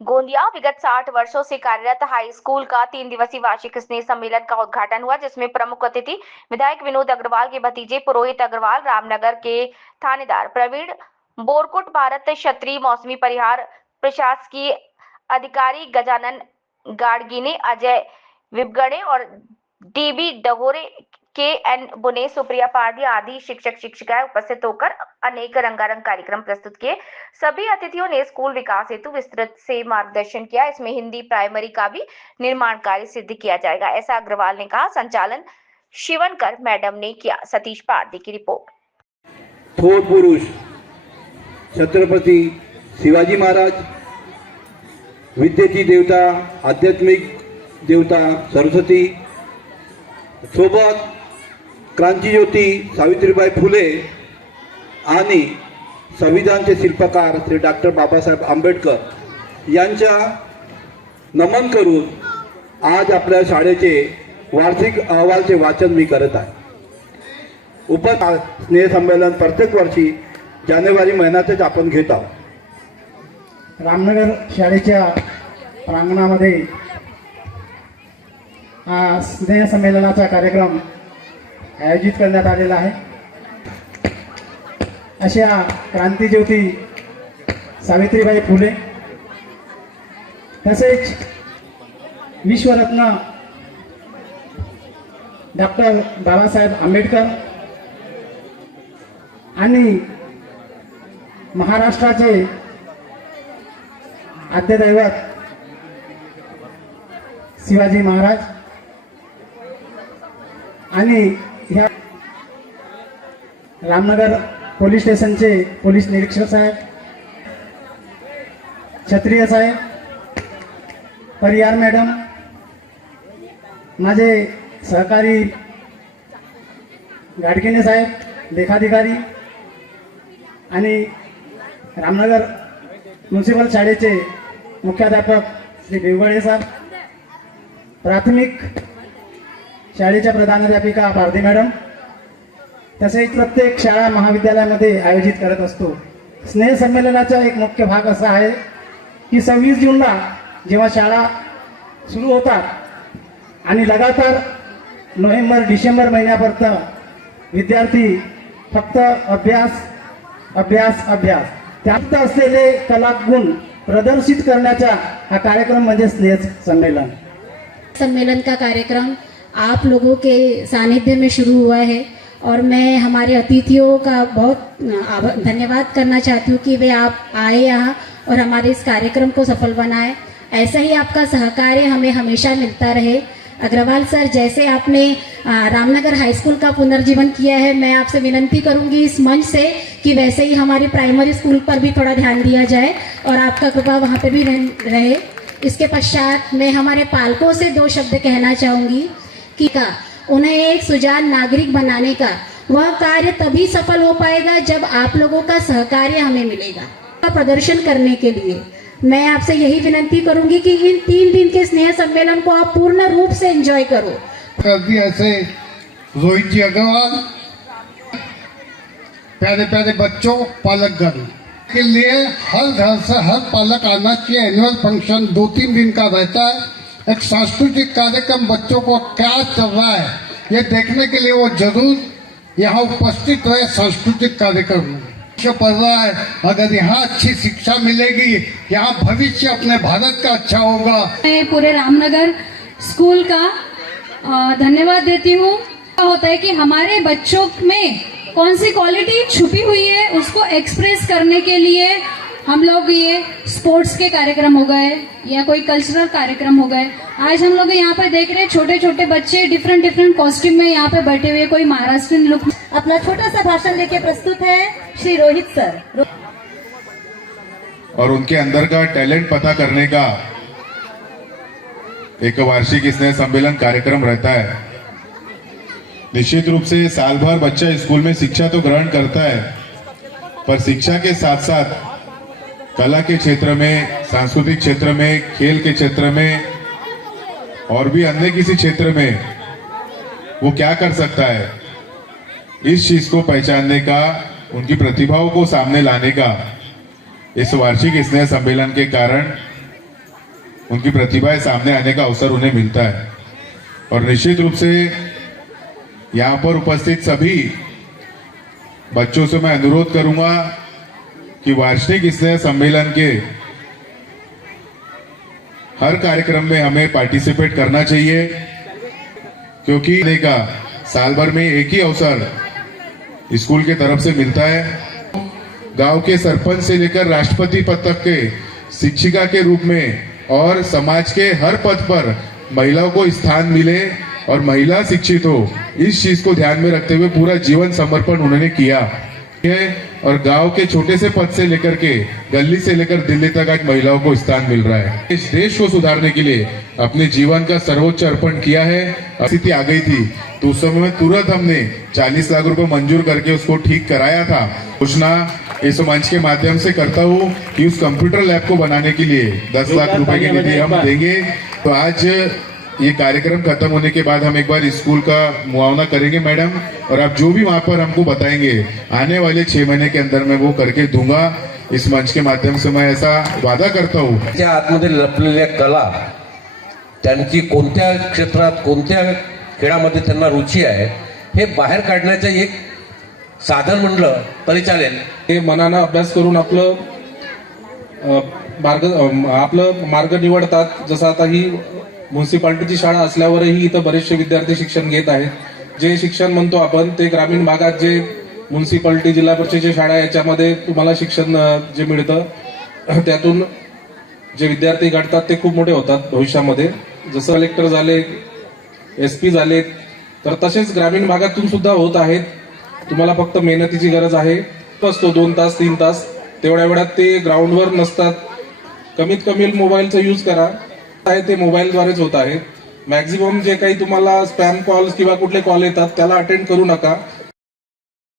गोंदिया विगत 60 वर्षों से कार्यरत हाई स्कूल का 3 दिवसीय वार्षिक स्नेह सम्मेलन का उद्घाटन हुआ, जिसमें प्रमुख अतिथि विधायक विनोद अग्रवाल के भतीजे पुरोहित अग्रवाल, रामनगर के थानेदार प्रवीण बोरकुट, भारत क्षत्रिय मौसमी परिहार प्रशासकीय अधिकारी गजानन गाडगिने, अजय विबगड़े और डीबी डगोरे, के एन बुने, सुप्रिया पारदी आदि शिक्षक शिक्षिकाएं उपस्थित होकर अनेक रंगारंग कार्यक्रम प्रस्तुत किए। सभी अतिथियों ने स्कूल विकास हेतु विस्तृत से मार्गदर्शन किया। इसमें हिंदी प्राइमरी का भी निर्माण कार्य सिद्ध किया जाएगा, ऐसा अग्रवाल ने कहा। संचालन शिवनकर मैडम ने किया। सतीश पारदी की रिपोर्ट। थोर पुरुष छत्रपती शिवाजी महाराज, विद्येची देवता, आध्यात्मिक देवता सरस्वती, सोबत क्रांतिज्योती सावित्रीबाई फुले आणि संविधानचे शिल्पकार श्री डॉक्टर बाबासाहेब आंबेडकर यांच्या नमन करून आज आपल्या शाळेचे वार्षिक अहवालचे वाचन मी करत आहे। स्नेह संमेलन प्रत्येक वर्षी जानेवारी महिन्यातच आपण घेत आहोत। रामनगर शाळेच्या प्रांगणामध्ये हा स्नेह संमेलनाचा कार्यक्रम आयोजित करण्यात आलेला आहे। अशा क्रांतिज्योती सावित्रीबाई फुले तसेच विश्वरत्न डॉक्टर बाबासाहेब आंबेडकर आणि महाराष्ट्राचे आद्यदैवत शिवाजी महाराज आणि ह्या रामनगर पोलीस स्टेशनचे पोलीस निरीक्षक साहेब, क्षत्रिय साहेब, परिहार मॅडम, माझे सहकारी गाडगिने साहेब, लेखाधिकारी आणि रामनगर म्युनिसिपल शाळेचे मुख्याध्यापक श्री बिवगळे सर, प्राथमिक शाळेच्या प्रधानाध्यापिका पारदी मॅडम, तसेच प्रत्येक शाळा महाविद्यालयामध्ये आयोजित करत असतो। स्नेह संमेलनाचा एक मुख्य भाग असा आहे की 26 जूनला जेव्हा शाळा सुरू होतात आणि लगातार नोव्हेंबर डिसेंबर महिन्यापर्यंत विद्यार्थी फक्त अभ्यास अभ्यास अभ्यास त्यात असलेले कलागुण प्रदर्शित करण्याचा हा कार्यक्रम म्हणजे स्नेह संमेलन। सम्मेलन का कार्यक्रम आप लोगों के सानिध्य में शुरू हुआ है और मैं हमारे अतिथियों का बहुत धन्यवाद करना चाहती हूँ कि वे आप आए यहाँ और हमारे इस कार्यक्रम को सफल बनाए। ऐसा ही आपका सहकार्य हमें हमेशा मिलता रहे। अग्रवाल सर, जैसे आपने रामनगर हाई स्कूल का पुनर्जीवन किया है, मैं आपसे विनती करूंगी इस मंच से कि वैसे ही हमारी प्राइमरी स्कूल पर भी थोड़ा ध्यान दिया जाए और आपका कृपा वहाँ पे भी रहे। इसके पश्चात मैं हमारे पालकों से 2 शब्द कहना चाहूँगी कि उन्हें एक सुजान नागरिक बनाने का वह कार्य तभी सफल हो पाएगा जब आप लोगों का सहकार्य हमें मिलेगा। प्रदर्शन करने के लिए मैं आपसे यही विनती करूंगी कि इन 3 दिन के स्नेह सम्मेलन को आप पूर्ण रूप से एंजॉय करो। ऐसे रोहित जी अग्रवाल, प्यारे प्यारे बच्चों, पालकगण के लिए हर घर से हर पालक आना चाहिए। एनुअल फंक्शन 2-3 दिन का रहता है। एक सांस्कृतिक कार्यक्रम बच्चों को क्या चल रहा है ये देखने के लिए वो जरूर यहाँ उपस्थित रहे। सांस्कृतिक कार्यक्रम पढ़ रहा है, अगर यहाँ अच्छी शिक्षा मिलेगी, यहाँ भविष्य अपने भारत का अच्छा होगा। मैं पूरे रामनगर स्कूल का धन्यवाद देती हूँ। होता है कि हमारे बच्चों में कौन सी क्वालिटी छुपी हुई है उसको एक्सप्रेस करने के लिए हम लोग ये स्पोर्ट्स के कार्यक्रम हो गए या कोई कल्चरल कार्यक्रम हो गए। आज हम लोग यहाँ पर देख रहे हैं छोटे छोटे बच्चे डिफरेंट कॉस्ट्यूम में यहाँ पे बैठे हुए, कोई महाराष्ट्रियन लुक। अपना छोटा सा भाषण लेके प्रस्तुत है श्री रोहित सर। और उनके अंदर का टैलेंट पता करने का एक वार्षिक स्नेह सम्मेलन कार्यक्रम रहता है। निश्चित रूप से साल भर बच्चा स्कूल में शिक्षा तो ग्रहण करता है, पर शिक्षा के साथ साथ कला के क्षेत्र में, सांस्कृतिक क्षेत्र में, खेल के क्षेत्र में और भी अन्य किसी क्षेत्र में वो क्या कर सकता है, इस चीज को पहचानने का, उनकी प्रतिभाओं को सामने लाने का इस वार्षिक स्नेह सम्मेलन के कारण उनकी प्रतिभाएं सामने आने का अवसर उन्हें मिलता है। और निश्चित रूप से यहाँ पर उपस्थित सभी बच्चों से मैं अनुरोध करूंगा कि वार्षिक स्नेह सम्मेलन के हर कार्यक्रम में हमें पार्टिसिपेट करना चाहिए, क्योंकि का साल भर में एक ही अवसर स्कूल के तरफ से मिलता है। गांव के सरपंच से लेकर राष्ट्रपति पद तक के शिक्षिका के रूप में और समाज के हर पद पर महिलाओं को स्थान मिले और महिला शिक्षित हो, इस चीज को ध्यान में रखते हुए पूरा जीवन समर्पण उन्होंने किया है। और गांव के छोटे से पद से लेकर के गली से लेकर दिल्ली तक आज महिलाओं को स्थान मिल रहा है। इस देश को सुधारने के लिए अपने जीवन का सर्वोच्च अर्पण किया है। स्थिति आ गई थी तो उस समय में तुरंत हमने 40 लाख रुपए मंजूर करके उसको ठीक कराया था। घोषणा इस मंच के माध्यम से करता हूँ कि उस कंप्यूटर लैब को बनाने के लिए 10 लाख रुपए की निधि हम देंगे। तो आज ये कार्यक्रम खत्म होने के बाद हम एक बार स्कूल का मुआवना करेंगे मैडम, और आप जो भी वहां पर हमको बताएंगे आने वाले 6 महीने के अंदर मैं वो करके दूंगा। इस मंच के माध्यम से मैं ऐसा वादा करता हूँ। त्या आतमध्ये लपलेल्या कला, त्यांची कोणत्या क्षेत्रात कोणत्या खेळामध्ये त्यांना रुची आहे हे बाहेर काढण्याचं एक साधन म्हणलं तरी चालेल। हे मनानं अभ्यास करून आपलं मार्ग निवडतात। जसं आता ही म्युन्सिपाल्टीची शाळा असल्यावरही इथं बरेचसे विद्यार्थी शिक्षण घेत आहेत। जे शिक्षण म्हणतो आपण ते ग्रामीण भागात जे म्युन्सिपाल्टी जिल्हा परिषदेची शाळा याच्यामध्ये तुम्हाला शिक्षण जे मिळतं त्यातून जे विद्यार्थी घडतात ते खूप मोठे होतात भविष्यामध्ये। जसं कलेक्टर झाले, SP झाले, तर तसेच ग्रामीण भागातून सुद्धा होत आहेत। तुम्हाला फक्त मेहनतीची गरज आहे। असतो 2 तास 3 तास तेवढ्या वेळात ते ग्राउंडवर नसतात। कमीत कमी मोबाईलचा यूज करा, आहे ते मोबाईलद्वारेच होत आहे। मॅक्झिमम जे काही तुम्हाला स्पॅम कॉल्स किंवा कुठले कॉल येतात त्याला अटेंड करू नका।